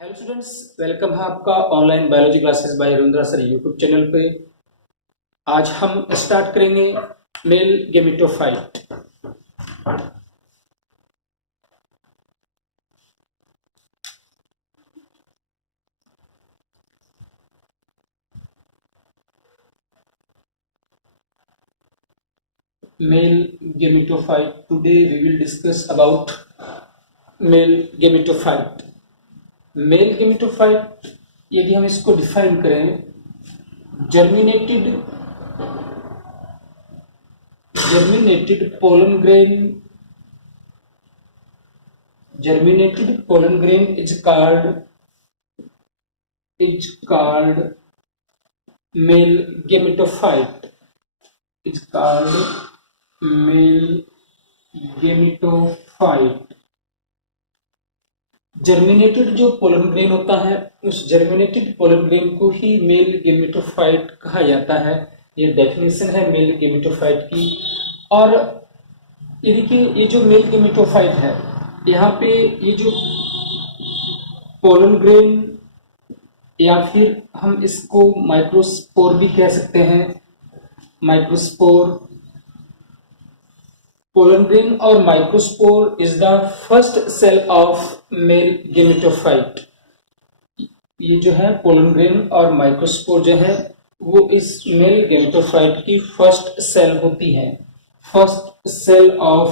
Hello students, welcome है आपका online biology classes by Rudra sir YouTube channel पे। आज हम स्टार्ट करेंगे male gametophyte. Male gametophyte, today we will discuss about male gametophyte. Male gametophyte यदि हम इसको डिफाइन करें, germinated pollen grain is called male gametophyte. Is called male gametophyte. Germinated जो pollen grain होता है, उस जर्मिनेटेड पोलन ग्रेन को ही mail gametophyte कहा जाता है। ये डेफिनेशन है मेल गेमेटोफाइट की। और ये देखिए, ये जो मेल गेमेटोफाइट है, यहाँ पे ये जो पोलन ग्रेन या फिर हम इसको माइक्रोस्पोर भी कह सकते हैं, microspore, pollen grain or microspore is the first cell of male gametophyte. ये जो है pollen grain और microspore जो है वो इस male gametophyte की फर्स्ट सेल होती है। First cell of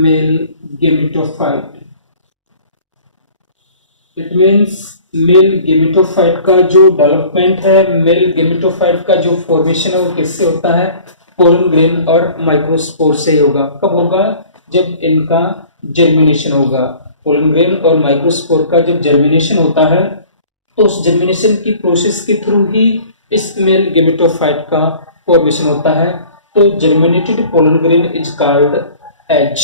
male gametophyte. It means male gametophyte का जो डेवलपमेंट है, मेल गेमेटोफाइट का जो फॉर्मेशन है वो किससे होता है? पोलन ग्रेन और माइक्रोस्पोर से होगा। कब होगा? जब इनका जर्मिनेशन होगा। पोलन ग्रेन और माइक्रोस्पोर का जब जर्मिनेशन होता है तो उस जर्मिनेशन की प्रोसेस के थ्रू ही इस मेल गेमेटोफाइट का फॉर्मेशन होता है। तो germinated pollen grain is called as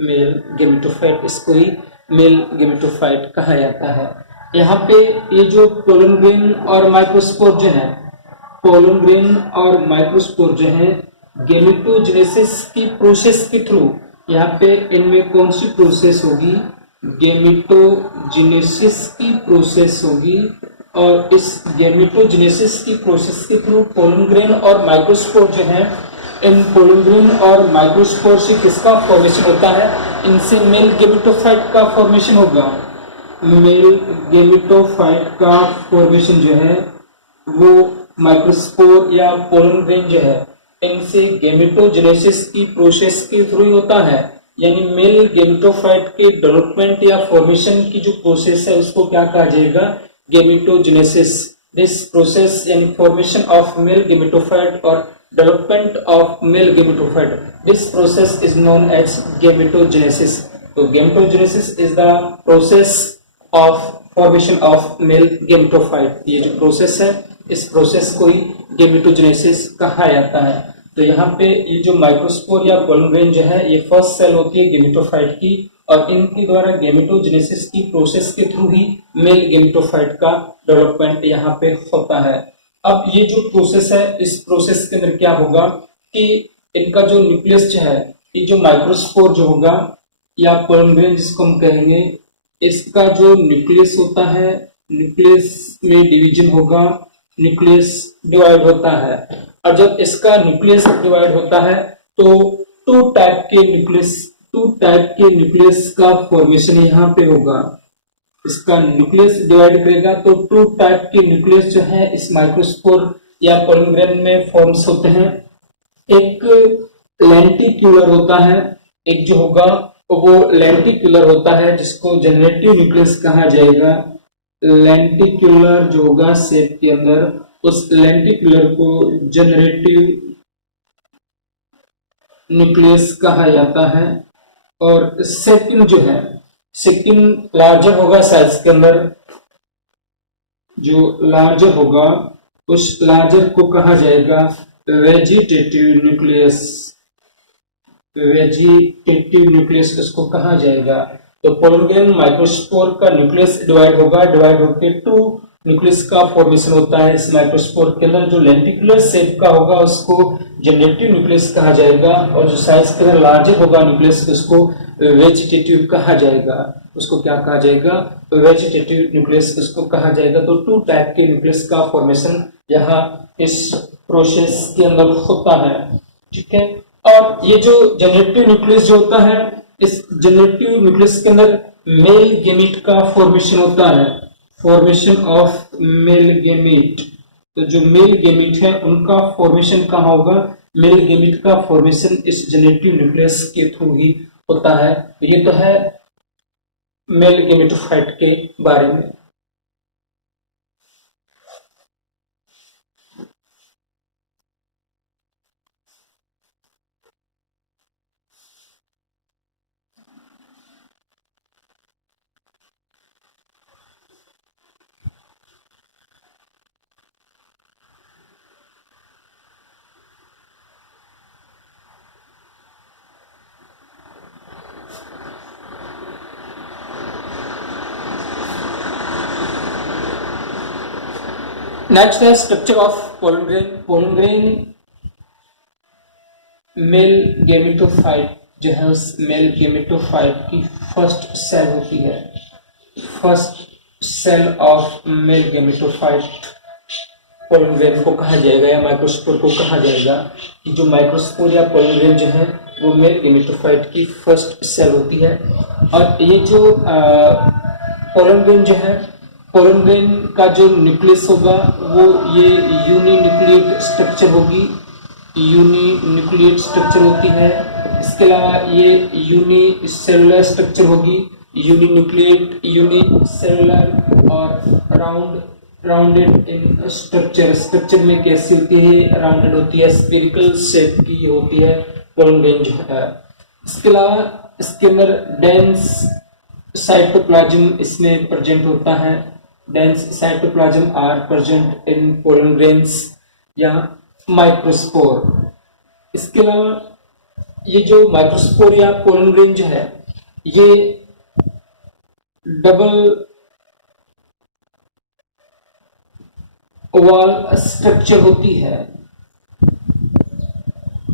male gametophyte. इसको ही मेल गेमेटोफाइट कहा जाता है। यहाँ पे ये जो पोलन ग्रेन और माइक्रोस्पोर जो है, पोलन ग्रेन और माइक्रोस्पोर जो है, गेमेटोजेनेसिस की प्रोसेस के थ्रू, यहाँ पे इनमें कौन सी प्रोसेस होगी? गेमेटोजेनेसिस की प्रोसेस होगी। और इस गेमेटोजेनेसिस की प्रोसेस के थ्रू पोलन ग्रेन और माइक्रोस्पोर जो है, इन पोलन ग्रेन और माइक्रोस्पोर से किसका फॉर्मेशन होता है? इनसे मेल गेमेटोफाइट का फॉर्मेशन होगा। मेल गेमेटोफाइट का फॉर्मेशन जो है वो माइक्रोस्पोर या पोलन ग्रेन जो है, इनसे गेमेटोजेनेसिस की प्रोसेस के थ्रू ही होता है। यानी मेल गेमेटोफाइट के डेवलपमेंट या फॉर्मेशन की जो प्रोसेस है उसको क्या कहा जाएगा? गेमेटोजेनेसिस। दिस प्रोसेस यानी फॉर्मेशन ऑफ मेल गेमेटोफाइट और development of male gametophyte, this process is known as gametogenesis. तो gametogenesis is the process of formation of male gametophyte. ये जो प्रोसेस है, इस प्रोसेस को ही गेमेटोजेनेसिस कहा जाता है। तो यहाँ पे ये जो माइक्रोस्पोर या पोलन ग्रेन जो है, ये फर्स्ट सेल होती है गेमेटोफाइट की, और इनके द्वारा गेमेटोजेनेसिस की प्रोसेस के थ्रू ही मेल गेमेटोफाइट का डेवलपमेंट यहाँ पे होता है। अब ये जो प्रोसेस है, इस प्रोसेस के अंदर क्या होगा कि इनका जो न्यूक्लियस जो है, ये जो माइक्रोस्पोर जो होगा या पोलन ग्रेन जिसको हम कहेंगे, इसका जो न्यूक्लियस होता है, न्यूक्लियस में डिवीजन होगा, न्यूक्लियस डिवाइड होता है। और जब इसका न्यूक्लियस डिवाइड होता है तो टू टाइप के न्यूक्लियस का फॉर्मेशन यहाँ पे होगा। इसका न्यूक्लियस डिवाइड करेगा तो टू टाइप के न्यूक्लियस जो है इस माइक्रोस्पोर या पोलन ग्रेन में फॉर्म्स होते हैं। एक लेंटिक्यूलर होता है, एक जो होगा वो लेंटिक्यूलर होता है जिसको जनरेटिव न्यूक्लियस कहा जाएगा। लेंटिक्यूलर जो होगा शेप के अंदर, उस लेंटिक्यूलर को जनरेटिव न्यूक्लियस कहा जाता है। और सेकंड जो है, सेकंड लार्जर होगा साइज के अंदर, जो लार्जर होगा उस लार्जर को कहा जाएगा वेजिटेटिव न्यूक्लियस। वेजिटेटिव न्यूक्लियस इसको कहा जाएगा। तो पोलन ग्रेन माइक्रोस्पोर का न्यूक्लियस डिवाइड होकर टू न्यूक्लियस का फॉर्मेशन होता है इस माइक्रोस्पोर के अंदर। जो लेंटिकुलर शेप का होगा उसको जनरेटिव न्यूक्लियस कहा जाएगा, और जो साइज के अंदर लार्जर होगा न्यूक्लियस उसको वेजिटेटिव कहा जाएगा। उसको क्या कहा जाएगा? वेजिटेटिव न्यूक्लियस उसको कहा जाएगा। तो 2 टाइप के न्यूक्लियस का फॉर्मेशन यहाँ इस प्रोसेस के अंदर होता है, ठीक है। और ये जो जनरेटिव न्यूक्लियस जो होता है, इस जनरेटिव न्यूक्लियस के अंदर मेल गेमीट का फॉर्मेशन होता है, फॉर्मेशन ऑफ मेल गेमीट। तो जो मेल गेमीट है उनका फॉर्मेशन कहाँ होगा? मेल गेमीट का फॉर्मेशन इस जेनेटिव न्यूक्लियस के थ्रू ही होता है। ये तो है मेल गेमेटोफाइट के बारे में। नेक्स्ट है structure of pollen grain. Pollen grain male gametophyte जो है उस मेल गेमेटोफाइट की फर्स्ट सेल होती है। First cell of male gametophyte pollen grain को कहा जाएगा या माइक्रोस्पोर को कहा जाएगा कि जो माइक्रोस्पोर या पोलन ग्रेन जो है वो मेल गेमेटोफाइट की फर्स्ट सेल होती है। और ये जो पोलन ग्रेन जो है, पोलन ग्रेन का जो न्यूक्लियस होगा वो ये यूनिन्यूक्लिएट स्ट्रक्चर होगी, यूनिन्यूक्लिएट स्ट्रक्चर होती है। इसके अलावा ये यूनिसेलुलर स्ट्रक्चर होगी, यूनिन्यूक्लिएट, यूनिसेलुलर और राउंडेड इन स्ट्रक्चर में कैसी होती है? राउंडेड होती है, स्फेरिकल शेप की होती है पोलन ग्रेन जो है। इसके अलावा इसके अंदर डेंस साइटोप्लाज्म इसमें प्रेजेंट होता है। Dense cytoplasm are present in pollen grains या माइक्रोस्पोर। इसके अलावा ये जो माइक्रोस्पोर या पोलन ग्रेन जो है ये डबल वॉल स्ट्रक्चर होती है,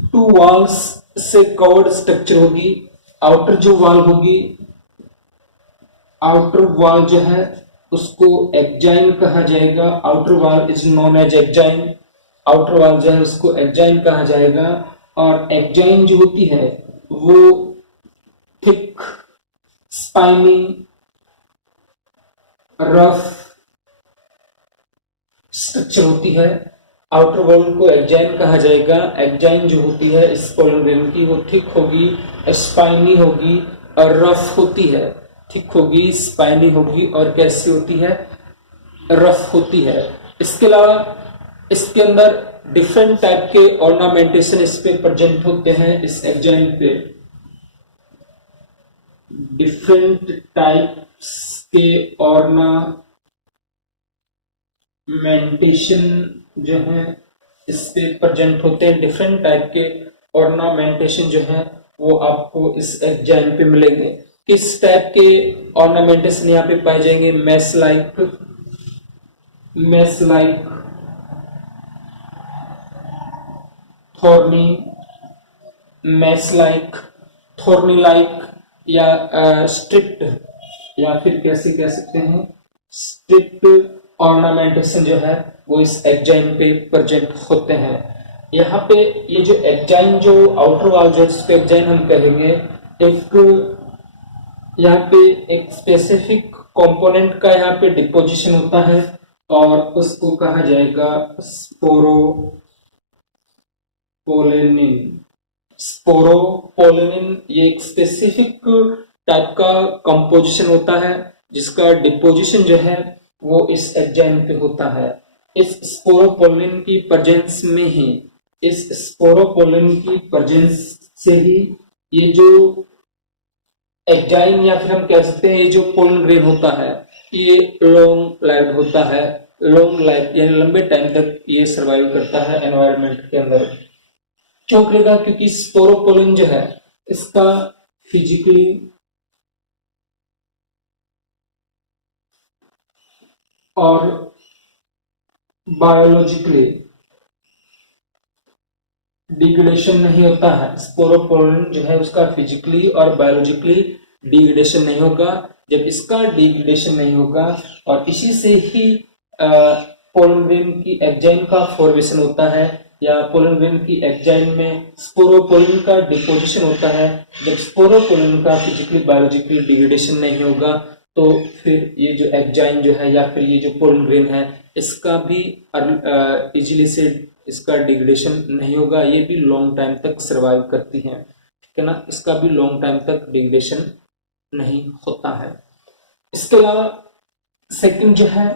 2 वॉल्स से कवर्ड स्ट्रक्चर होगी। आउटर जो वॉल होगी, आउटर वॉल जो है उसको एक्जाइन कहा जाएगा। Outer wall is known as exine. Outer wall जो है उसको एक्जाइन कहा जाएगा। और एक्जाइन जो होती है वो थिक, स्पाइनी, रफ स्ट्रक्चर होती है। आउटर वॉल को एक्जाइन कहा जाएगा। एक्जाइन जो होती है इस पोलन ग्रेन की वो थिक होगी, स्पाइनी होगी और रफ होती है। थिक होगी, स्पाइनी होगी और कैसी होती है? रफ होती है। इसके अलावा इसके अंदर डिफरेंट टाइप के ऑर्नामेंटेशन इस पे प्रेजेंट होते हैं। इस एक्जाइन पे डिफरेंट टाइप्स के ऑर्नामेंटेशन जो है इस पे प्रेजेंट होते हैं। डिफरेंट टाइप के ऑर्नामेंटेशन जो है वो आपको इस एक्जाइन पे मिलेंगे। किस टाइप के ऑर्नामेंटेशन यहाँ पे पाए जाएंगे? Mace like, thorny, mace like, thorny like या स्ट्रिप्ट, या फिर कैसे कह सकते हैं स्ट्रिप्ट ऑर्नामेंटेशन जो है वो इस एक्जाइन पे प्रेजेंट होते हैं। यहाँ पे ये जो एक्जाइन जो आउटर वॉल जो इसको एक्जाइन हम कहेंगे, एक यहाँ पे एक स्पेसिफिक कंपोनेंट का यहाँ पे डिपोजिशन होता है और उसको कहा जाएगा स्पोरोपोलेनिन। स्पोरोपोलेनिन ये एक स्पेसिफिक टाइप का कंपोजिशन होता है जिसका डिपोजिशन जो है वो इस एक्जाइन पे होता है। इस स्पोरोपोलेनिन की प्रेजेंस में ही, इस स्पोरोपोलेनिन की प्रेजेंस से ही ये जो एक्जाइन या फिर हम कह सकते हैं ये जो पोलन ग्रेन होता है ये लॉन्ग लाइफ होता है। लॉन्ग लाइफ यानी लंबे टाइम तक ये सर्वाइव करता है एनवायरनमेंट के अंदर। क्यों करेगा? क्योंकि स्पोरोपोलन जो है इसका फिजिकली और बायोलॉजिकली डिग्रेडेशन नहीं होता है। स्पोरोपोलिन जो है उसका फिजिकली और बायोलॉजिकली डिग्रेडेशन नहीं होगा। जब इसका डिग्रेडेशन नहीं होगा और इसी से ही पोलन ग्रेन की एंजाइम का फॉर्मेशन होता है, या पोलन ग्रेन की एंजाइम में स्पोरोपोलिन का डिपोजिशन होता है। जब स्पोरोपोलिन का फिजिकली बायोलॉजिकली डिग्रेडेशन नहीं होगा तो फिर ये जो एंजाइम जो है या फिर ये जो पोलन ग्रेन है इसका भी इजीली से इसका डिग्रेडेशन नहीं होगा। ये भी लॉन्ग टाइम तक सरवाइव करती हैं, ठीक है ना। इसका भी लॉन्ग टाइम तक डिग्रेडेशन नहीं होता है। इसके अलावा सेकंड जो है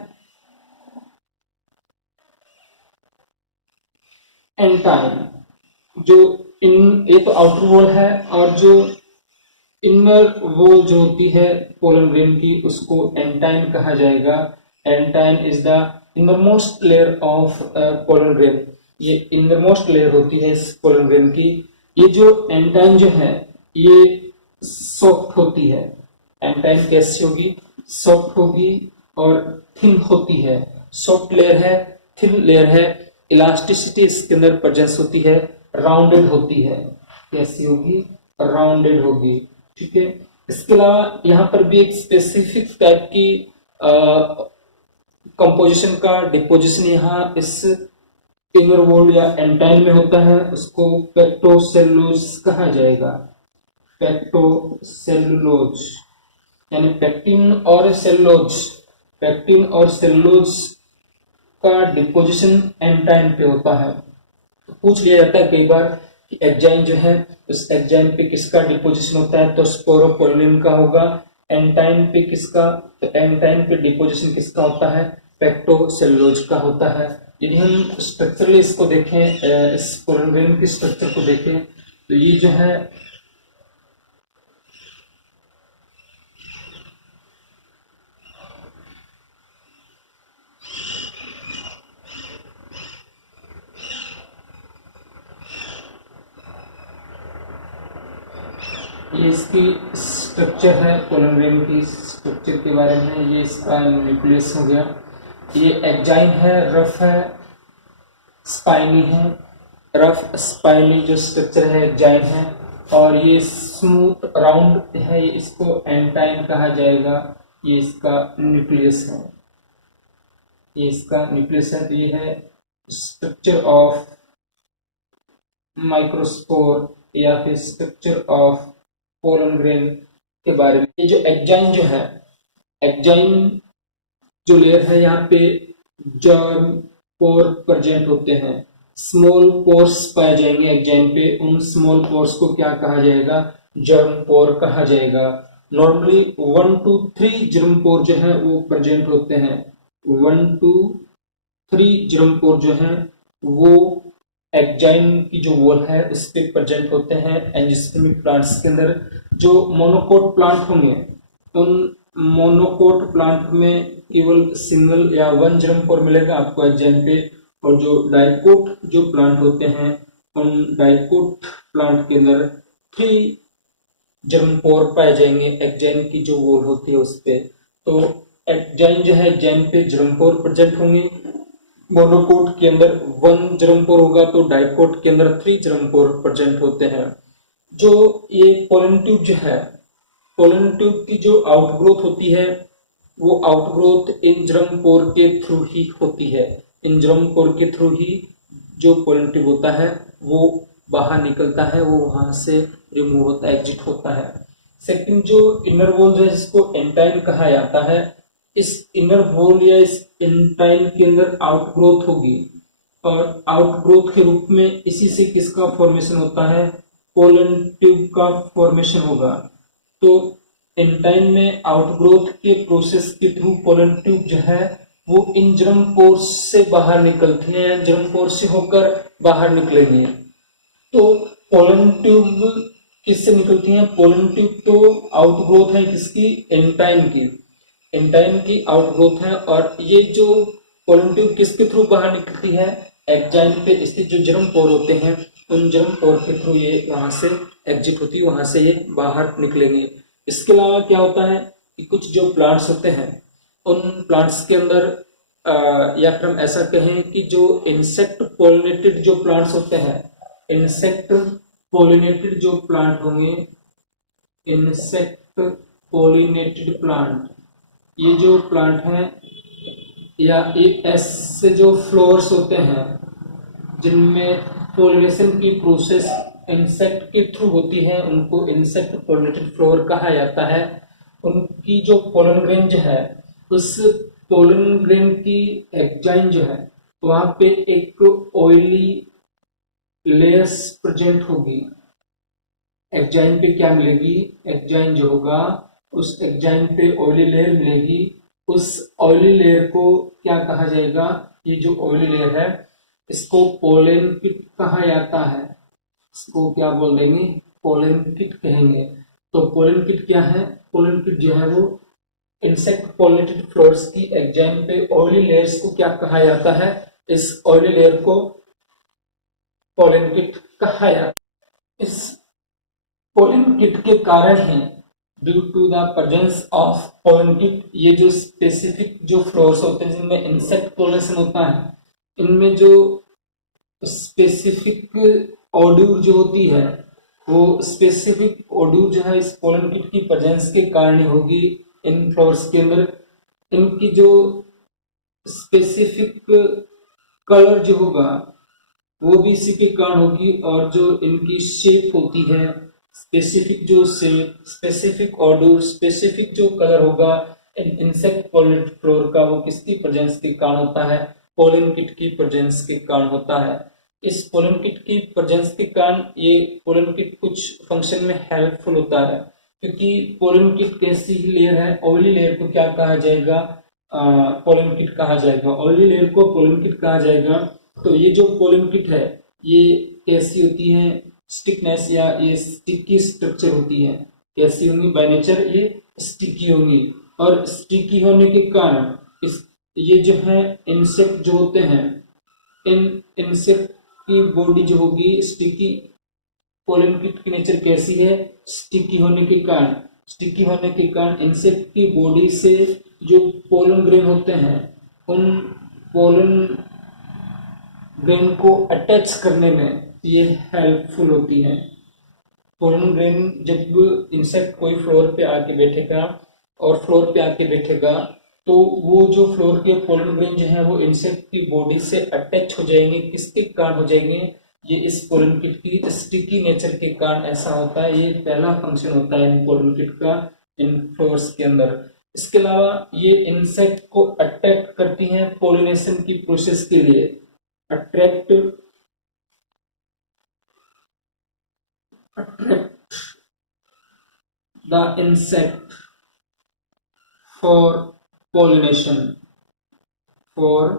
एंटाइन, जो इन ये तो आउटर वॉल है और जो इनर वॉल जो होती है पोलन ग्रेन की उसको एंटाइन कहा जाएगा। एंटाइन is the innermost layer of pollen grain. ये इनरमोस्ट लेयर होती है इस पोलन ग्रेन की। ये जो एंटाइन जो है ये सॉफ्ट होती है। एंटाइन कैसी होगी? सॉफ्ट होगी और थिन होती है। सॉफ्ट लेयर है, थिन लेयर है, इलास्टिसिटी इसके अंदर प्रेजेंस होती है, राउंडेड होती है। कैसी होगी? राउंडेड होगी, ठीक है। इसके अलावा यहाँ पर भी एक स्पेसिफिक टाइप की कंपोजिशन का डिपोजिशन यहाँ इस इनर वॉल या एंटाइन में होता है, उसको पेक्टोसेलुलोज कहा जाएगा। पेक्टोसेलुलोज यानी पेक्टिन और सेलुलोज, पेक्टिन और सेलुलोज का डिपोजिशन एंटाइन पे होता है। तो पूछ लिया जाता है कई बार कि एंजाइम जो है उस एंजाइम पे किसका डिपोजिशन होता है, तो स्पोरोपोलिन का होगा। एंटाइन पे किसका? तो एंटाइन पे डिपोजिशन किसका होता है? पेक्टोसेलुलोज का होता है। यदि हम स्ट्रक्चरली इसको देखें, इस पोलन ग्रेन की स्ट्रक्चर को देखें तो ये जो है ये इसकी स्ट्रक्चर है पोलन ग्रेन की स्ट्रक्चर के बारे में। ये इसका न्यूक्लियस हो गया। ये एंजाइम है, रफ है, स्पाइनी है। रफ स्पाइनी जो स्ट्रक्चर है एंजाइम है और ये स्मूथ राउंड है, ये इसको एंटाइन कहा जाएगा। ये इसका न्यूक्लियस है, ये इसका न्यूक्लियस है। तो ये है स्ट्रक्चर ऑफ माइक्रोस्पोर या फिर स्ट्रक्चर ऑफ पोलन ग्रेन के बारे में। ये जो एंजाइम जो है, एंजाइम जो लेयर है यहाँ पे जर्म पोर प्रेजेंट होते हैं। स्मॉल पोर्स पाए जाएंगे एंजाइम पे। उन स्मॉल पोर्स को क्या कहा जाएगा? जर्म पोर कहा जाएगा। नॉर्मली 1 to 3 जर्म पोर जो है वो प्रेजेंट होते हैं। 1 to 3 जर्म पोर जो है वो एंजाइम की जो वॉल है उस पे प्रेजेंट होते हैं। एंजियोस्पर्मिक प्लांट्स के अंदर जो मोनोकोट प्लांट होंगे उन मोनोकोट प्लांट में केवल सिंगल या 1 जर्म पोर मिलेगा आपको एंजाइम पे, और जो डाइकोट जो प्लांट होते हैं उन डाइकोट प्लांट के अंदर 3 जर्म पोर पाए जाएंगे एंजाइम की जो वॉल होती है उस पे। तो एंजाइम जो है एंजाइम पे जर्म पोर प्रेजेंट होंगे। मोनोकोट के अंदर 1 जर्म पोर होगा तो डाइकोट के अंदर 3 जर्म पोर प्रेजेंट होते हैं। जो ये पोलन ट्यूब जो है, पोलन ट्यूब की जो आउटग्रोथ होती है वो आउटग्रोथ इन जर्म पोर के थ्रू ही होती है। इन जर्म पोर के थ्रू ही जो पोलन ट्यूब होता है वो बाहर निकलता है, वो वहां से रिमूव होता है, एग्जिट होता है। सेकंड जो इनर वॉल है जिसको एंटाइन कहा जाता है, इस इनर वॉल या इस एंटाइन के अंदर आउटग्रोथ होगी और आउटग्रोथ के रूप में इसी से किसका फॉर्मेशन होता है? पोलन ट्यूब का फॉर्मेशन होगा। तो एंटाइन में आउटग्रोथ के प्रोसेस के थ्रू पोलन ट्यूब जो है वो इन जर्म पोर्स से बाहर निकलते हैं, जर्म पोर्स से होकर बाहर निकलेंगे। तो पोलन ट्यूब किससे निकलती हैं? पोलन ट्यूब तो आउटग्रोथ है किसकी? एंटाइन की। एंटाइन की आउटग्रोथ है और ये जो पोलन ट्यूब किसके थ्रू बाहर निकलती है? एंजाइम पे स्थित जो जर्म पोर होते हैं उन जर्म पोर के थ्रू ये वहां से एग्जिट होती है, वहां से ये बाहर निकलेंगे। इसके अलावा क्या होता है कि कुछ जो प्लांट्स होते हैं उन प्लांट्स के अंदर या फिर हम ऐसा कहें कि जो इंसेक्ट पोलिनेटेड जो प्लांट्स होते हैं इंसेक्ट पोलिनेटेड जो प्लांट होंगे, इंसेक्ट पोलिनेटेड प्लांट, ये जो प्लांट है या ये ऐसे जो फ्लोर्स होते हैं जिनमें पोलिनेशन की प्रोसेस इंसेक्ट के थ्रू होती है, उनको इंसेक्ट पोलिनेटेड फ्लोर कहा जाता है। उनकी जो पोलन ग्रेन जो है, उस पोलन ग्रेन की एग्जाइन जो है वहां पे एक ऑयली लेयर्स प्रेजेंट होगी। एग्जाइन पे क्या मिलेगी? एग्जाइन जो होगा उस एग्जाइन पे ऑयली लेयर मिलेगी। उस ऑयली लेयर को क्या कहा जाएगा? ये जो ऑयली लेयर है इसको पोलन किट कहा जाता है। इसको क्या बोल देंगे? पोलन किट कहेंगे। तो पोलन किट क्या है? पोलन किट जो है वो इंसेक्ट पोलिनेटेड फ्लोर्स की एग्जाइन पे ऑयली लेयर्स को क्या कहा जाता है? इस ऑयली लेयर को पोलन किट कहा जाता है। इस पोलन किट के कारण ही due to the presence of pollen kit, ये जो स्पेसिफिक जो फ्लोर्स होते हैं जिनमें इंसेक्ट पोलिनेशन होता है, इनमें जो स्पेसिफिक ऑड्यूर जो होती है वो स्पेसिफिक ऑड्यूर जो है इस पोलन किट की प्रेजेंस के कारण ही होगी इन फ्लोर्स के अंदर। इनकी जो स्पेसिफिक कलर जो होगा वो भी इसी के कारण होगी, और जो इनकी शेप होती है, स्पेसिफिक जो शेप, स्पेसिफिक ऑड्यूर, स्पेसिफिक जो कलर होगा इन इंसेक्ट पोलिनेटेड फ्लोर का, वो किसकी प्रेजेंस के कारण होता है? पोलन किट की प्रेजेंस के कारण होता है। इस पोलन किट की प्रेजेंस के कारण ये पोलन किट कुछ फंक्शन में हेल्पफुल होता है, क्योंकि पोलन किट कैसी ही लेयर है, ऑयली लेयर को क्या कहा जाएगा? पोलन किट कहा जाएगा। ऑयली लेयर को पोलन किट कहा जाएगा। तो ये जो पोलन किट है ये कैसी होती है? स्टिकनेस या ये स्टिकी स्ट्रक्चर होती है। कैसी होंगी? बाय नेचर ये स्टिकी होंगी, और स्टिकी होने के कारण इस ये जो है इंसेक्ट जो होते हैं, इन इंसेक्ट की बॉडी जो होगी स्टिकी, पोलन किट की नेचर कैसी है? स्टिकी होने के कारण, स्टिकी होने के कारण इंसेक्ट की बॉडी से जो पोलन ग्रेन होते हैं उन पोलन ग्रेन को अटैच करने में ये हेल्पफुल होती है। पोलन ग्रेन जब इंसेक्ट कोई फ्लोर पे आके बैठेगा और फ्लोर पे आके बैठेगा तो वो जो फ्लोर के पोलन ग्रेन जो है वो इंसेक्ट की बॉडी से अटैच हो जाएंगे। किसके कारण हो जाएंगे? ये इस पोलन किट की स्टिकी नेचर के कारण ऐसा होता है। ये पहला फंक्शन होता है इन पोलन किट का इन फ्लोर्स के अंदर। इसके अलावा ये इंसेक्ट को अट्रैक्ट करती हैं पोलिनेशन की प्रोसेस के लिए। Attract the insect for pollination, for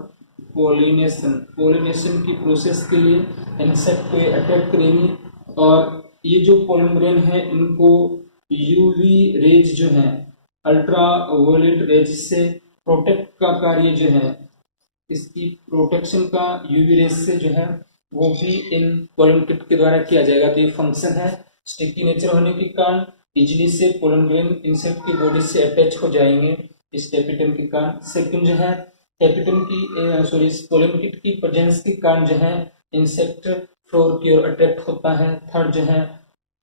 pollination की प्रोसेस के लिए इंसेक्ट को अट्रैक्ट करेंगी। और ये जो पोलन ग्रेन है इनको यूवी रेज जो है, अल्ट्रा वायलेट रेज से प्रोटेक्ट का कार्य जो है, इसकी प्रोटेक्शन का यूवी रेज से जो है वो भी इन पोलन किट के द्वारा किया जाएगा। तो ये फंक्शन है। स्टिकी नेचर होने के कारण इजिली से पोलन ग्रेन इंसेक्ट की बॉडी से अटैच हो जाएंगे इस टेपिटम के कारण। सेकंड जो है टेपिटम की इस पोलन किट की प्रेजेंस के कारण जो है इंसेक्ट फ्लोर की ओर अट्रैक्ट होता है। थर्ड जो है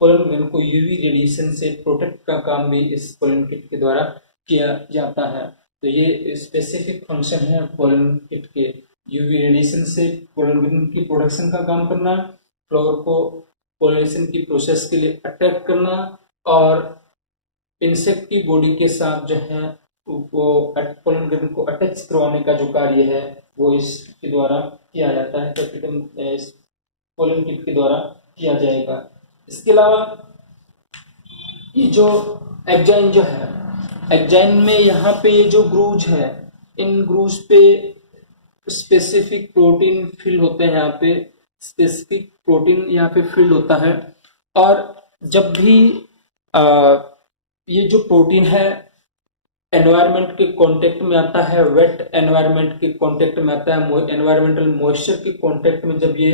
पोलन ग्रेन को यूवी रेडिएशन से प्रोटेक्ट का काम भी इस पोलन किट के द्वारा किया जाता है। तो ये स्पेसिफिक फंक्शन है पोलन किट के, यूवी रेडिएशन से पोलन ग्रेन की प्रोडक्शन का काम करना, फ्लोर को पोलिनेशन की प्रोसेस के लिए अट्रैक्ट करना, और इंसेक्ट की बॉडी के साथ जो है वो पोलन ग्रेन को अटैच करवाने का जो कार्य है वो इसके द्वारा किया जाता है, कैपिटल पोलन किट के द्वारा किया जाएगा। इसके अलावा ये जो एग्जाइन जो है, एग्जाइन में यहाँ पे ये जो ग्रूव्स है, इन ग्रूव्स पे स्पेसिफिक प्रोटीन फिल होते हैं। यहाँ पे स्पेसिफिक प्रोटीन यहाँ पे फिल होता है, और जब भी ये जो प्रोटीन है एनवायरनमेंट के कांटेक्ट में आता है, वेट एनवायरनमेंट के कांटेक्ट में आता है, एनवायरमेंटल मॉइस्चर के कांटेक्ट में जब ये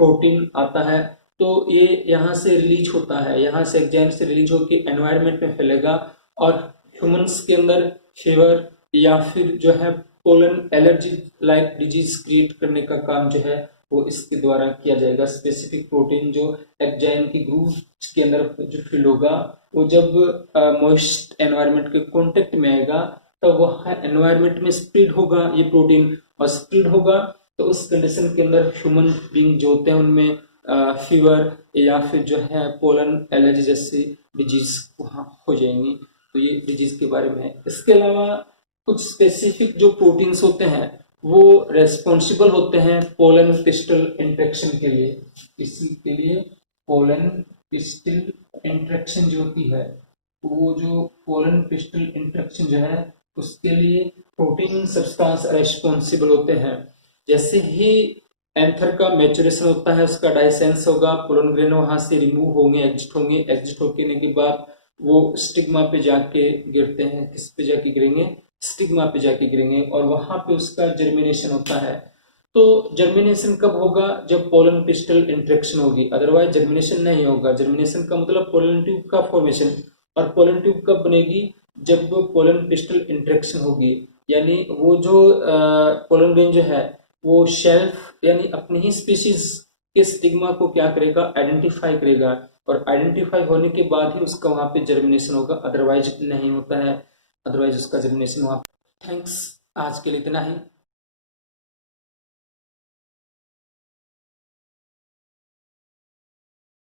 प्रोटीन आता है तो ये यहाँ से रिलीज होता है, यहाँ से एग्जाइन से रिलीज होकर एनवायरनमेंट में फैलेगा, और ह्यूमंस के अंदर फीवर या फिर जो है pollen allergy like disease create करने का काम जो है वो इसके द्वारा किया जाएगा। स्पेसिफिक प्रोटीन जो एग्जाइम की ग्रूव के अंदर जो फिल होगा, वो जब मॉइस्ट एनवायरनमेंट के कांटेक्ट में आएगा तो वह एनवायरनमेंट में स्प्रेड होगा ये प्रोटीन, और स्प्रेड होगा तो उस कंडीशन के अंदर ह्यूमन बीइंग जो होते हैं उनमें फीवर या फिर जो है पोलन एलर्जी जैसी डिजीज वहाँ हो जाएंगी। तो ये डिजीज के बारे में है। इसके अलावा कुछ स्पेसिफिक जो प्रोटीन्स होते हैं वो रेस्पॉन्सिबल होते हैं पोलन पिस्टल इंट्रैक्शन के लिए। इसी के लिए पोलन पिस्टल इंट्रैक्शन जो होती है, वो जो पोलन पिस्टल इंट्रैक्शन जो है उसके लिए प्रोटीन सब्सटेंस रेस्पॉन्सिबल होते हैं। जैसे ही एंथर का मैचुरेशन होता है, उसका डाइसेंस होगा, पोलन ग्रेन वहां से रिमूव होंगे, एग्जिट होने के बाद वो स्टिग्मा पे जाके गिरते हैं। किस पे जाके गिरेंगे? स्टिग्मा पे जाके गिरेंगे, और वहां पे उसका जर्मिनेशन होता है। तो जर्मिनेशन कब होगा? जब पोलन पिस्टल इंट्रैक्शन होगी, अदरवाइज जर्मिनेशन नहीं होगा। जर्मिनेशन का मतलब पोलन ट्यूब का फॉर्मेशन, और पोलन ट्यूब कब बनेगी? जब पोलन पिस्टल इंट्रैक्शन होगी। यानी वो जो पोलन ग्रेन जो है वो शेल्फ यानी अपनी ही स्पीशीज के स्टिग्मा को क्या करेगा? आइडेंटिफाई करेगा, और आइडेंटिफाई होने के बाद ही उसका वहां पे जर्मिनेशन होगा, अदरवाइज नहीं होता है। अदरवाइज उसका जर्मिनेशन वहां। थैंक्स, आज के लिए इतना ही।